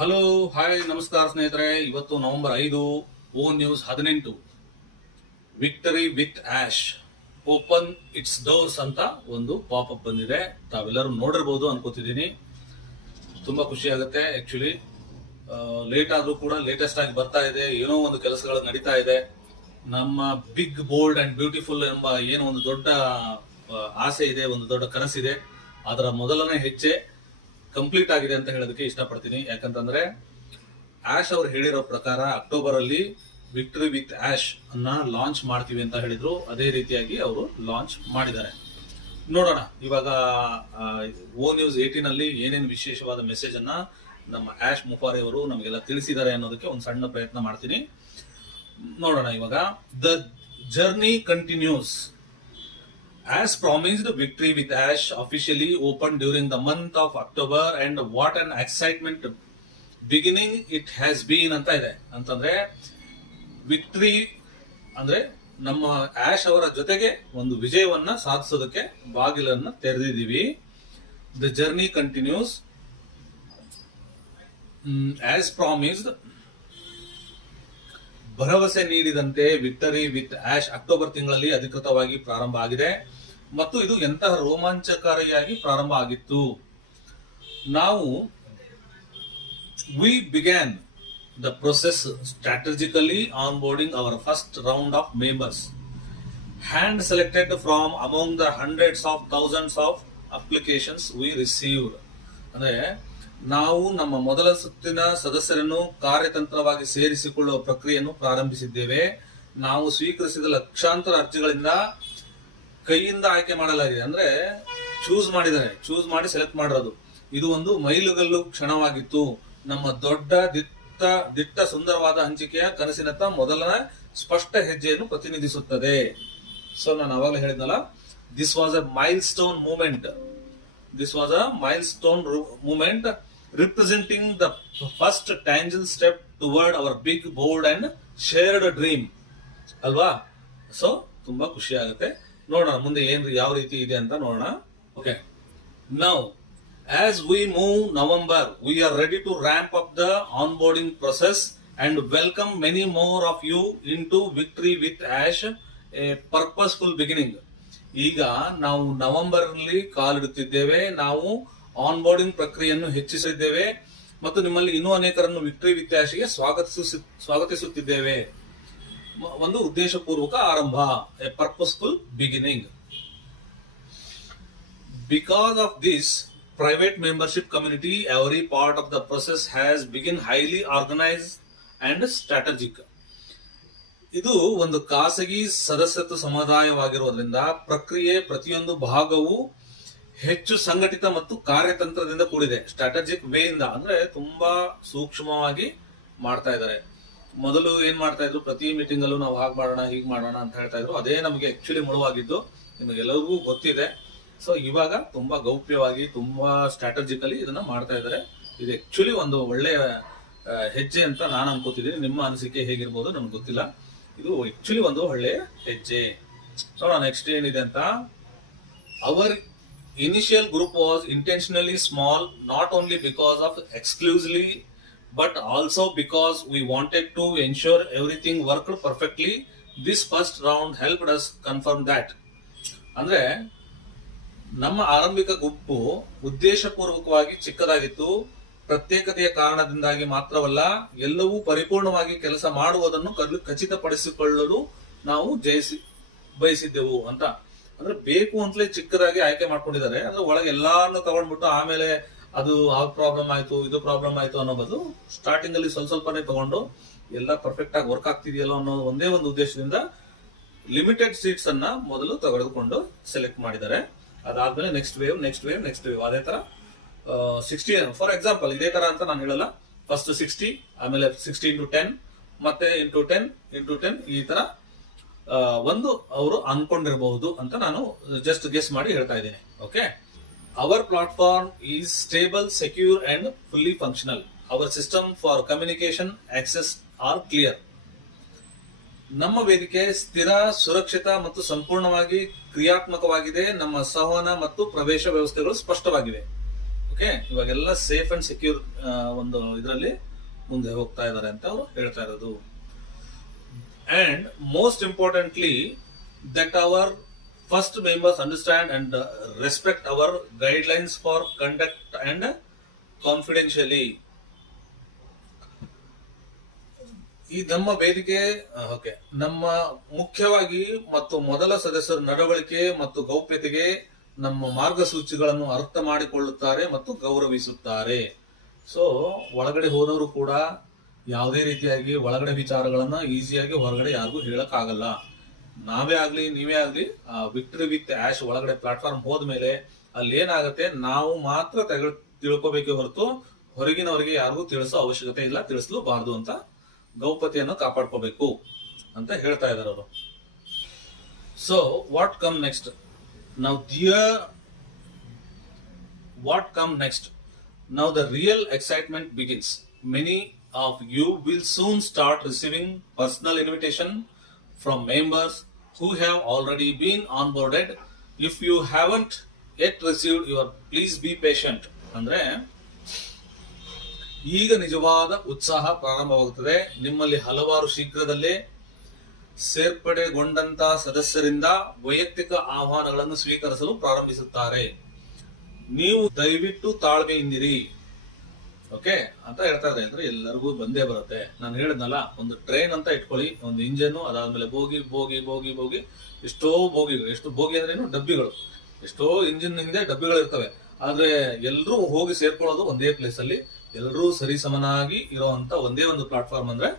Hello hi ನಮಸ್ಕಾರ ಸ್ನೇಹಿತರೆ. ಇವತ್ತು November 5 O news 18 victory with Ash open its doors ಅಂತ ಒಂದು ಪಾಪಪ್ ಬಂದಿದೆ. ತಾವೆಲ್ಲರೂ ನೋಡಿರ್ಬೋದು ಅನ್ಕೋತಿದ್ದೀನಿ. ತುಂಬಾ ಖುಷಿ ಆಗುತ್ತೆ. ಆಕ್ಚುಲಿ ಲೇಟ್ ಆದ್ರೂ ಕೂಡ ಲೇಟೆಸ್ಟ್ ಆಗಿ ಬರ್ತಾ ಇದೆ. ಏನೋ ಒಂದು ಕೆಲಸಗಳು ನಡೀತಾ ಇದೆ. ನಮ್ಮ ಬಿಗ್ ಬೋಲ್ಡ್ ಅಂಡ್ ಬ್ಯೂಟಿಫುಲ್ ಎಂಬ ಏನೋ ಒಂದು ದೊಡ್ಡ ಆಸೆ ಇದೆ, ಒಂದು ದೊಡ್ಡ ಕನಸಿದೆ. ಅದರ ಮೊದಲನೇ ಹೆಜ್ಜೆ ಕಂಪ್ಲೀಟ್ ಆಗಿದೆ ಅಂತ ಹೇಳೋದಕ್ಕೆ ಇಷ್ಟಪಡ್ತೀನಿ. ಯಾಕಂತಂದ್ರೆ ಆಶ್ ಅವರು ಹೇಳಿರೋ ಪ್ರಕಾರ ಅಕ್ಟೋಬರ್ ಅಲ್ಲಿ ವಿಕ್ಟರಿ ವಿತ್ ಆಶ್ ಅನ್ನ ಲಾಂಚ್ ಮಾಡ್ತೀವಿ ಅಂತ ಹೇಳಿದ್ರು. ಅದೇ ರೀತಿಯಾಗಿ ಅವರು ಲಾಂಚ್ ಮಾಡಿದ್ದಾರೆ. ನೋಡೋಣ ಇವಾಗ ಓ ನ್ಯೂಸ್ 18 ಅಲ್ಲಿ ಏನೇನು ವಿಶೇಷವಾದ ಮೆಸೇಜ್ ಅನ್ನ ನಮ್ಮ ಆಶ್ ಮುಫಾರಿ ಅವರು ನಮಗೆಲ್ಲ ತಿಳಿಸಿದ್ದಾರೆ ಅನ್ನೋದಕ್ಕೆ ಒಂದು ಸಣ್ಣ ಪ್ರಯತ್ನ ಮಾಡ್ತೀನಿ. ನೋಡೋಣ ಇವಾಗ. The journey continues. As promised, Victory with Ash officially opened during the month of October, and what an excitement beginning it has been ಅಂತ ಇದೆ. ಅಂತಂದ್ರೆ ವಿಕ್ಟರಿ ಅಂದ್ರೆ ನಮ್ಮ ಆಶ್ ಅವರ ಜೊತೆಗೆ ಒಂದು ವಿಜಯವನ್ನ ಸಾಧಿಸೋದಕ್ಕೆ ಬಾಗಿಲನ್ನ ತೆರೆದಿದ್ದೀವಿ. The journey continues as promised. ಭರವಸೆ ನೀಡಿದಂತೆ ವಿಕ್ಟರಿ ವಿತ್ ಆಶ್ ಅಕ್ಟೋಬರ್ ತಿಂಗಳಲ್ಲಿ ಅಧಿಕೃತವಾಗಿ ಪ್ರಾರಂಭ ಆಗಿದೆ ಮತ್ತು ಇದು ಎಂತಹ ರೋಮಾಂಚಕಾರಿಯಾಗಿ ಪ್ರಾರಂಭ ಆಗಿತ್ತು. ನಾವು we began the process strategically onboarding our first round of members hand selected from among the hundreds of thousands of applications we received. ಅಂದ್ರೆ ನಾವು ನಮ್ಮ ಮೊದಲ ಸುತ್ತಿನ ಸದಸ್ಯರನ್ನು ಕಾರ್ಯತಂತ್ರವಾಗಿ ಸೇರಿಸಿಕೊಳ್ಳುವ ಪ್ರಕ್ರಿಯೆಯನ್ನು ಪ್ರಾರಂಭಿಸಿದ್ದೇವೆ. ನಾವು ಸ್ವೀಕರಿಸಿದ ಲಕ್ಷಾಂತರ ಅರ್ಜಿಗಳಿಂದ ಕೈಯಿಂದ ಆಯ್ಕೆ ಮಾಡಲಾಗಿದೆ. ಅಂದ್ರೆ ಚೂಸ್ ಮಾಡಿ ಸೆಲೆಕ್ಟ್ ಮಾಡಿರೋದು. ಇದು ಒಂದು ಮೈಲುಗಲ್ಲು ಕ್ಷಣವಾಗಿತ್ತು. ನಮ್ಮ ದೊಡ್ಡ ದಿಟ್ಟ ಸುಂದರವಾದ ಹಂಚಿಕೆಯ ಕನಸಿನತ್ತ ಮೊದಲನೇ ಸ್ಪಷ್ಟ ಹೆಜ್ಜೆಯನ್ನು ಪ್ರತಿನಿಧಿಸುತ್ತದೆ. ಸೊ ನಾನು ಅವಾಗಲೇ ಹೇಳಿದ್ನಲ್ಲ, this was a milestone moment representing the first tangible step toward our big, bold and shared dream. ಅಲ್ವಾ? ಸೊ ತುಂಬಾ ಖುಷಿ ಆಗುತ್ತೆ. ನೋಡೋಣ ಮುಂದೆ ಯಾವ ರೀತಿ ಇದೆ ಅಂತ ನೋಡೋಣ. Okay, now as we move November, we are ready to ramp up the onboarding process and welcome many more of you into Victory with Ash, a purposeful beginning. ಈಗ ನಾವು ನವೆಂಬರ್ ನಲ್ಲಿ ಕಾಲಿಡುತ್ತಿದ್ದೇವೆ. ನಾವು ಆನ್ಬೋರ್ಡಿಂಗ್ ಪ್ರಕ್ರಿಯೆಯನ್ನು ಹೆಚ್ಚಿಸಿದ್ದೇವೆ ಮತ್ತು ನಿಮ್ಮಲ್ಲಿ ಇನ್ನೂ ಅನೇಕರನ್ನು ವಿಕ್ಟರಿ ವಿತ್ ಆಶ್ಗೆ ಸ್ವಾಗತಿಸುತ್ತಿದ್ದೇವೆ. ಒಂದು ಉದ್ದೇಶಪೂರ್ವಕ ಆರಂಭ, A purposeful beginning. Because of this private membership community, every part of the process has begin highly organised and strategic. ಇದು ಒಂದು ಖಾಸಗಿ ಸದಸ್ಯತ್ವ ಸಮುದಾಯವಾಗಿರುವುದರಿಂದ ಪ್ರಕ್ರಿಯೆ ಪ್ರತಿಯೊಂದು ಭಾಗವು ಹೆಚ್ಚು ಸಂಘಟಿತ ಮತ್ತು ಕಾರ್ಯತಂತ್ರದಿಂದ ಕೂಡಿದೆ. ಸ್ಟ್ರಾಟಜಿಕ್ ವೇ ಇಂದ ಅಂದ್ರೆ ತುಂಬಾ ಸೂಕ್ಷ್ಮವಾಗಿ ಮಾಡ್ತಾ ಇದ್ದಾರೆ. ಮೊದಲು ಏನ್ ಮಾಡ್ತಾ ಇದ್ರು, ಪ್ರತಿ ಮೀಟಿಂಗ್ ಅಲ್ಲೂ ನಾವು ಹಾಗೆ ಮಾಡೋಣ ಹೀಗೆ ಮಾಡೋಣ ಅಂತ ಹೇಳ್ತಾ ಇದ್ರು. ಅದೇ ನಮಗೆ ಆಕ್ಚುಲಿ ಮುಳುವಾಗಿದ್ದು ನಿಮಗೆಲ್ಲರಿಗೂ ಗೊತ್ತಿದೆ. ಸೊ ಇವಾಗ ತುಂಬಾ ಗೌಪ್ಯವಾಗಿ ತುಂಬಾ ಸ್ಟ್ರಾಟಜಿಕಲಿ ಇದನ್ನ ಮಾಡ್ತಾ ಇದ್ದಾರೆ. ಇದು ಆಕ್ಚುಲಿ ಒಂದು ಒಳ್ಳೆಯ ಹೆಜ್ಜೆ ಅಂತ ನಾನು ಅನ್ಕೋತಿದ್ದೀನಿ. ನಿಮ್ಮ ಅನಿಸಿಕೆ ಹೇಗಿರ್ಬೋದು ನಮ್ಗೆ ಗೊತ್ತಿಲ್ಲ. ಇದು ಆಕ್ಚುಲಿ ಒಂದು ಒಳ್ಳೆಯ ಹೆಜ್ಜೆ. ನೋಡೋಣ ನೆಕ್ಸ್ಟ್ ಏನಿದೆ ಅಂತ. Our initial group was intentionally small, not only because of exclusively but also because we wanted to ensure everything worked perfectly. This first round helped us confirm that. ಅಂದ್ರೆ ನಮ್ಮ ಆರಂಭಿಕ ಗುಂಪು ಉದ್ದೇಶಪೂರ್ವಕವಾಗಿ ಚಿಕ್ಕದಾಗಿತ್ತು. ಪ್ರತ್ಯೇಕತೆಯ ಕಾರಣದಿಂದಾಗಿ ಮಾತ್ರವಲ್ಲ, ಎಲ್ಲವೂ ಪರಿಪೂರ್ಣವಾಗಿ ಕೆಲಸ ಮಾಡುವುದನ್ನು ಖಚಿತಪಡಿಸಿಕೊಳ್ಳಲು ನಾವು ಬಯಸಿದ್ದೆವು ಅಂತ. ಅಂದ್ರೆ ಬೇಕು ಅಂತಲೇ ಚಿಕ್ಕದಾಗಿ ಆಯ್ಕೆ ಮಾಡ್ಕೊಂಡಿದ್ದಾರೆ. ಅಂದ್ರೆ ಒಳಗೆ ಎಲ್ಲಾರನ್ನು ತಗೊಂಡ್ಬಿಟ್ಟು ಆಮೇಲೆ ಅದು ಆ ಪ್ರಾಬ್ಲಮ್ ಆಯ್ತು ಇದು ಪ್ರಾಬ್ಲಮ್ ಆಯ್ತು ಅನ್ನೋ ಬದಲು ಸ್ಟಾರ್ಟಿಂಗ್ ಅಲ್ಲಿ ಸ್ವಲ್ಪನೇ ತಗೊಂಡು ಎಲ್ಲ ಪರ್ಫೆಕ್ಟ್ ಆಗಿ ವರ್ಕ್ ಆಗ್ತಿದೆಯಲ್ಲ ಅನ್ನೋ ಒಂದೇ ಒಂದು ಉದ್ದೇಶದಿಂದ ಲಿಮಿಟೆಡ್ ಸೀಟ್ಸ್ ಅನ್ನ ಮೊದಲು ತೆಗೆದುಕೊಂಡು ಸೆಲೆಕ್ಟ್ ಮಾಡಿದ್ದಾರೆ. ಅದಾದ್ಮೇಲೆ ನೆಕ್ಸ್ಟ್ ವೇವ್ ಅದೇ ತರ 60 ಫಾರ್ ಎಕ್ಸಾಂಪಲ್ ಇದೇ ತರ ಅಂತ ನಾನು ಹೇಳಲ್ಲ. ಫಸ್ಟ್ 60, ಆಮೇಲೆ 60 into 10 ಮತ್ತೆ ಇಂಟು 10 ಈ ತರ ಒಂದು ಅವರು ಅನ್ಕೊಂಡಿರಬಹುದು ಅಂತ ನಾನು ಜಸ್ಟ್ ಗೆಸ್ ಮಾಡಿ ಹೇಳ್ತಾ ಇದ್ದೀನಿ. Okay, our platform is stable, secure and fully functional. Our system for communication access are clear. ನಮ್ಮ ವೇದಿಕೆ ಸ್ಥಿರ, ಸುರಕ್ಷಿತ ಮತ್ತು ಸಂಪೂರ್ಣವಾಗಿ ಕ್ರಿಯಾತ್ಮಕವಾಗಿದೆ. ನಮ್ಮ ಸಂವಹನ ಮತ್ತು ಪ್ರವೇಶ ವ್ಯವಸ್ಥೆಗಳು ಸ್ಪಷ್ಟವಾಗಿವೆ. ಓಕೆ, ಇವಾಗೆಲ್ಲ ಸೇಫ್ ಅಂಡ್ ಸೆಕ್ಯೂರ್ ಒಂದು ಇದರಲ್ಲಿ ಮುಂದೆ ಹೋಗ್ತಾ ಇದ್ದಾರೆ ಅಂತ ಅವರು ಹೇಳ್ತಾ ಇರೋದು. And most importantly that our first members understand and respect our guidelines for conduct and confidentially. ಈ ನಮ್ಮ ವೇದಿಕೆ ಓಕೆ, ನಮ್ಮ ಮುಖ್ಯವಾಗಿ ಮತ್ತು ಮೊದಲ ಸದಸ್ಯರ ನಡವಳಿಕೆ ಮತ್ತು ಗೌಪ್ಯತೆಗೆ ನಮ್ಮ ಮಾರ್ಗಸೂಚಿಗಳನ್ನು ಅರ್ಥ ಮಾಡಿಕೊಳ್ಳುತ್ತಾರೆ ಮತ್ತು ಗೌರವಿಸುತ್ತಾರೆ. ಸೊ ಒಳಗಡೆ ಹೋದವರು ಕೂಡ ಯಾವುದೇ ರೀತಿಯಾಗಿ ಒಳಗಡೆ ವಿಚಾರಗಳನ್ನ ಈಸಿಯಾಗಿ ಹೊರಗಡೆ ಯಾರಿಗೂ ಹೇಳಕ್ಕಾಗಲ್ಲ. ನಾವೇ ಆಗ್ಲಿ ನೀವೇ ಆಗ್ಲಿ ವಿಕ್ಟರಿ ವಿತ್ ಆಶ್ ಒಳಗಡೆ ಪ್ಲಾಟ್ಫಾರ್ಮ್ ಹೋದ್ಮೇಲೆ ಅಲ್ಲಿ ಏನಾಗುತ್ತೆ, ನಾವು ಮಾತ್ರ ತಿಳ್ಕೋಬೇಕೇ ಹೊರತು ಹೊರಗಿನವರಿಗೆ ಯಾರಿಗೂ ತಿಳಿಸೋ ಅವಶ್ಯಕತೆ ಇಲ್ಲ, ತಿಳಿಸಲೂಬಾರ್ದು ಅಂತ ಗೌಪ್ಯತೆಯನ್ನು ಕಾಪಾಡ್ಕೋಬೇಕು ಅಂತ ಹೇಳ್ತಾ ಇದ್ದಾರೆ ಅವರು. So what come next now what come next? Now the real excitement begins. Many of you will soon start receiving personal invitation from members who have already been onboarded. If you haven't yet received your, please be patient. ಅಂದ್ರೆ ಈಗ ನಿಜವಾದ ಉತ್ಸಾಹ ಪ್ರಾರಂಭವಾಗುತ್ತದೆ. ನಿಮ್ಮಲ್ಲಿ ಹಲವಾರು ಶೀಘ್ರದಲ್ಲೇ ಸೇರ್ಪಡೆಗೊಂಡಂತ ಸದಸ್ಯರಿಂದ ವೈಯಕ್ತಿಕ ಆಹ್ವಾನಗಳನ್ನು ಸ್ವೀಕರಿಸಲು ಪ್ರಾರಂಭಿಸುತ್ತಾರೆ. ನೀವು ದಯವಿಟ್ಟು ತಾಳ್ಮೆಯಿಂದಿರಿ. ಓಕೆ ಅಂತ ಹೇಳ್ತಾ ಇದ್ದಾರೆ. ಅಂದ್ರೆ ಎಲ್ಲರಿಗೂ ಬಂದೇ ಬರುತ್ತೆ. ನಾನು ಹೇಳಿದ್ನಲ್ಲ, ಒಂದು ಟ್ರೈನ್ ಅಂತ ಇಟ್ಕೊಳ್ಳಿ, ಒಂದು ಇಂಜನ್, ಅದಾದ್ಮೇಲೆ ಬೋಗಿ ಬೋಗಿ ಬೋಗಿ ಬೋಗಿ ಎಷ್ಟೋ ಬೋಗಿಗಳು. ಎಷ್ಟು ಬೋಗಿ ಅಂದ್ರೇನು, ಡಬ್ಬಿಗಳು. ಎಷ್ಟೋ ಇಂಜಿನ್ ಹಿಂದೆ ಡಬ್ಬಿಗಳು ಇರ್ತವೆ. ಆದ್ರೆ ಎಲ್ಲರೂ ಹೋಗಿ ಸೇರ್ಕೊಳ್ಳೋದು ಒಂದೇ ಪ್ಲೇಸ್ ಅಲ್ಲಿ, ಎಲ್ಲರೂ ಸರಿಸಮನಾಗಿ ಇರುವಂತ ಒಂದೇ ಒಂದು ಪ್ಲಾಟ್ಫಾರ್ಮ್ ಅಂದ್ರೆ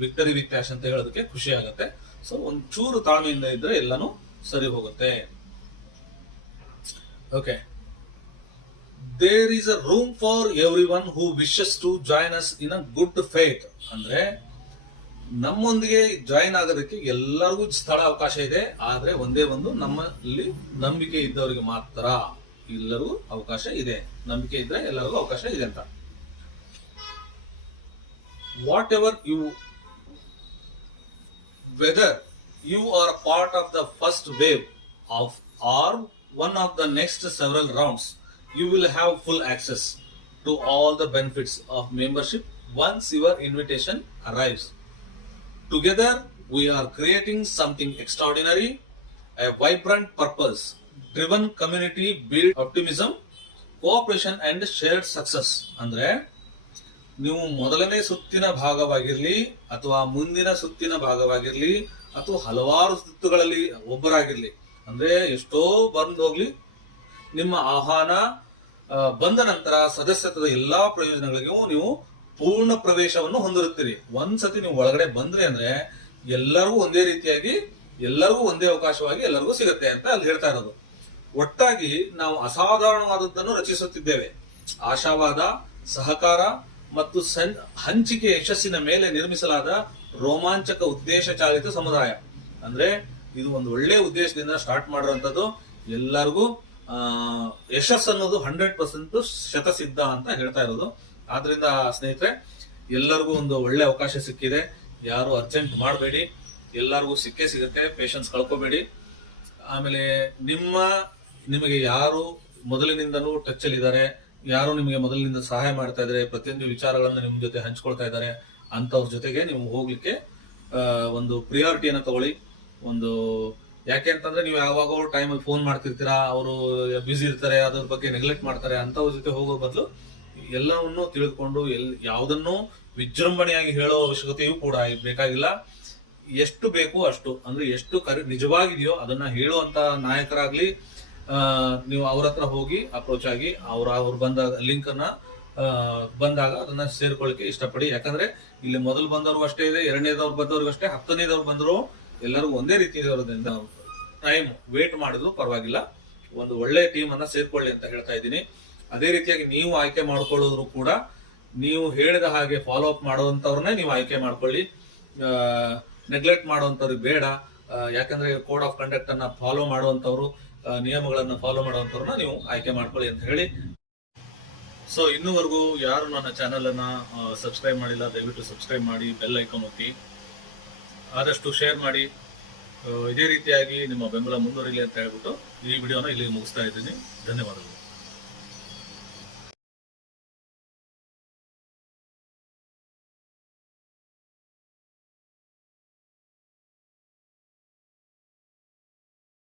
ವಿಕ್ಟರಿ ವಿತ್ ಆಶ್ ಅಂತ ಹೇಳೋದಕ್ಕೆ ಖುಷಿ ಆಗುತ್ತೆ. ಸೊ ಒಂಚೂರು ತಾಳ್ಮೆಯಿಂದ ಇದ್ರೆ ಎಲ್ಲಾನು ಸರಿ ಹೋಗುತ್ತೆ. Okay, there is a room for everyone who wishes to join us in a good faith. ಅಂದ್ರೆ ನಮ್ಮೊಂದಿಗೆ ಜಾಯಿನ್ ಆಗೋದಕ್ಕೆ ಎಲ್ಲರಿಗೂ ಸ್ಥಳ ಅವಕಾಶ ಇದೆ. ಆದ್ರೆ ಒಂದೇ ಒಂದು, ನಮ್ಮಲ್ಲಿ ನಂಬಿಕೆ ಇದ್ದವರಿಗೆ ಮಾತ್ರ ಎಲ್ಲರಿಗೂ ಅವಕಾಶ ಇದೆ. ನಂಬಿಕೆ ಇದ್ರೆ ಎಲ್ಲರಿಗೂ ಅವಕಾಶ ಇದೆ ಅಂತ. Whatever you, whether you are a part of the first wave of or one of the next several rounds, you will have full access to all the benefits of membership once your invitation arrives. Together we are creating something extraordinary, a vibrant purpose driven community build optimism, cooperation and shared success. ಅಂದ್ರೆ ನೀವು ಮೊದಲನೇ ಸುತ್ತಿನ ಭಾಗವಾಗಿರ್ಲಿ ಅಥವಾ ಮುಂದಿನ ಸುತ್ತಿನ ಭಾಗವಾಗಿರ್ಲಿ ಅಥವಾ ಹಲವಾರು ಸುತ್ತುಗಳಲ್ಲಿ ಒಬ್ಬರಾಗಿರ್ಲಿ, ಅಂದ್ರೆ ಎಷ್ಟೋ ಬಂದು ಹೋಗ್ಲಿ, ನಿಮ್ಮ ಆಹ್ವಾನ ಬಂದ ನಂತರ ಸದಸ್ಯತ್ವದ ಎಲ್ಲಾ ಪ್ರಯೋಜನಗಳಿಗೂ ನೀವು ಪೂರ್ಣ ಪ್ರವೇಶವನ್ನು ಹೊಂದಿರುತ್ತೀರಿ. ಒಂದ್ಸತಿ ನೀವು ಒಳಗಡೆ ಬಂದ್ರಿ ಅಂದ್ರೆ ಎಲ್ಲರಿಗೂ ಒಂದೇ ರೀತಿಯಾಗಿ, ಎಲ್ಲರಿಗೂ ಒಂದೇ ಅವಕಾಶವಾಗಿ ಎಲ್ಲರಿಗೂ ಸಿಗುತ್ತೆ ಅಂತ ಅಲ್ಲಿ ಹೇಳ್ತಾ ಇರೋದು. ಒಟ್ಟಾಗಿ ನಾವು ಅಸಾಧಾರಣವಾದದ್ದನ್ನು ರಚಿಸುತ್ತಿದ್ದೇವೆ. ಆಶಾವಾದ, ಸಹಕಾರ ಮತ್ತು ಹಂಚಿಕೆ ಯಶಸ್ಸಿನ ಮೇಲೆ ನಿರ್ಮಿಸಲಾದ ರೋಮಾಂಚಕ ಉದ್ದೇಶ ಚಾಲಿತ ಸಮುದಾಯ. ಅಂದ್ರೆ ಇದು ಒಂದು ಒಳ್ಳೆ ಉದ್ದೇಶದಿಂದ ಸ್ಟಾರ್ಟ್ ಮಾಡಿರುವಂತದ್ದು. ಎಲ್ಲರಿಗೂ ಯಶಸ್ಸು ಅನ್ನೋದು 100% ಶತಸಿದ್ಧ ಅಂತ ಹೇಳ್ತಾ ಇರೋದು. ಆದ್ರಿಂದ ಸ್ನೇಹಿತರೆ, ಎಲ್ಲರಿಗೂ ಒಂದು ಒಳ್ಳೆ ಅವಕಾಶ ಸಿಕ್ಕಿದೆ. ಯಾರು ಅರ್ಜೆಂಟ್ ಮಾಡಬೇಡಿ, ಎಲ್ಲರಿಗೂ ಸಿಕ್ಕೇ ಸಿಗುತ್ತೆ. ಪೇಷನ್ಸ್ ಕಳ್ಕೋಬೇಡಿ. ಆಮೇಲೆ ನಿಮಗೆ ಯಾರು ಮೊದಲಿನಿಂದಲೂ ಟಚ್ ಅಲ್ಲಿ ಇದ್ದಾರೆ, ಯಾರು ನಿಮಗೆ ಮೊದಲಿನಿಂದ ಸಹಾಯ ಮಾಡ್ತಾ ಇದ್ದಾರೆ, ಪ್ರತಿಯೊಂದು ವಿಚಾರಗಳನ್ನ ನಿಮ್ ಜೊತೆ ಹಂಚ್ಕೊಳ್ತಾ ಇದ್ದಾರೆ, ಅಂತವ್ರ ಜೊತೆಗೆ ನೀವು ಹೋಗ್ಲಿಕ್ಕೆ ಒಂದು ಪ್ರಿಯಾರಿಟಿಯನ್ನ ತಗೊಳ್ಳಿ. ಒಂದು ಯಾಕೆ ಅಂತಂದ್ರೆ ನೀವು ಯಾವಾಗೋ ಟೈಮಲ್ಲಿ ಫೋನ್ ಮಾಡ್ತಿರ್ತೀರಾ, ಅವರು ಬ್ಯುಸಿ ಇರ್ತಾರೆ, ಅದ್ರ ಬಗ್ಗೆ ನೆಗ್ಲೆಕ್ಟ್ ಮಾಡ್ತಾರೆ. ಅಂತವ್ರ ಜೊತೆ ಹೋಗೋ ಬದಲು ಎಲ್ಲವನ್ನೂ ತಿಳಿದುಕೊಂಡು ಯಾವುದನ್ನು ವಿಜೃಂಭಣೆಯಾಗಿ ಹೇಳೋ ಅವಶ್ಯಕತೆಯೂ ಕೂಡ ಬೇಕಾಗಿಲ್ಲ. ಎಷ್ಟು ಬೇಕು ಅಷ್ಟು, ಅಂದ್ರೆ ಎಷ್ಟು ನಿಜವಾಗಿದೆಯೋ ಅದನ್ನ ಹೇಳುವಂತ ನಾಯಕರಾಗ್ಲಿ, ನೀವು ಅವ್ರ ಹತ್ರ ಹೋಗಿ ಅಪ್ರೋಚ್ ಆಗಿ ಅವ್ರು ಬಂದ ಲಿಂಕ್ ಅನ್ನ ಬಂದಾಗ ಅದನ್ನ ಸೇರ್ಕೊಳ್ಳಿಕ್ಕೆ ಇಷ್ಟಪಡಿ. ಯಾಕಂದ್ರೆ ಇಲ್ಲಿ ಮೊದಲು ಬಂದವರು ಅಷ್ಟೇ ಇದೆ, ಎರಡನೇದವ್ರು ಬಂದವ್ರಿಗೂ ಅಷ್ಟೇ, 10ನೇದವ್ರು ಬಂದ್ರು ಎಲ್ಲರಿಗೂ ಒಂದೇ ರೀತಿ ಇರೋದ್ರಿಂದ ಟೈಮ್ ವೇಟ್ ಮಾಡಿದ್ರು ಪರವಾಗಿಲ್ಲ. ಒಂದು ಒಳ್ಳೆ ಟೀಮ್ ಅನ್ನ ಸೇರ್ಕೊಳ್ಳಿ ಅಂತ ಹೇಳ್ತಾ ಇದ್ದೀನಿ. ಅದೇ ರೀತಿಯಾಗಿ ನೀವು ಆಯ್ಕೆ ಮಾಡ್ಕೊಳ್ಳೋದ್ರು ಕೂಡ ನೀವು ಹೇಳಿದ ಹಾಗೆ ಫಾಲೋ ಅಪ್ ಮಾಡುವಂತವ್ರನ್ನೇ ನೀವು ಆಯ್ಕೆ ಮಾಡ್ಕೊಳ್ಳಿ. ನೆಗ್ಲೆಕ್ಟ್ ಮಾಡುವಂತವ್ರಿಗೆ ಬೇಡ. ಯಾಕಂದ್ರೆ ಕೋಡ್ ಆಫ್ ಕಂಡಕ್ಟ್ ಅನ್ನ ಫಾಲೋ ಮಾಡುವಂತವ್ರು, ನಿಯಮಗಳನ್ನ ಫಾಲೋ ಮಾಡುವಂತವ್ರನ್ನ ನೀವು ಆಯ್ಕೆ ಮಾಡ್ಕೊಳ್ಳಿ ಅಂತ ಹೇಳಿ. ಸೊ ಇನ್ನೂವರೆಗೂ ಯಾರು ನನ್ನ ಚಾನೆಲ್ ಅನ್ನ ಸಬ್ಸ್ಕ್ರೈಬ್ ಮಾಡಿಲ್ಲ, ದಯವಿಟ್ಟು ಸಬ್ಸ್ಕ್ರೈಬ್ ಮಾಡಿ, ಬೆಲ್ ಐಕಾನ್ ಒತ್ತಿ, ಆದಷ್ಟು ಶೇರ್ ಮಾಡಿ. ಇದೇ ರೀತಿಯಾಗಿ ನಿಮ್ಮ ಬೆಂಬಲ ಮುಂದುವರಿಲಿ ಅಂತ ಹೇಳ್ಬಿಟ್ಟು ಈ ವಿಡಿಯೋನ ಇಲ್ಲಿ ಮುಗಿಸ್ತಾ ಇದ್ದೀನಿ. ಧನ್ಯವಾದಗಳು.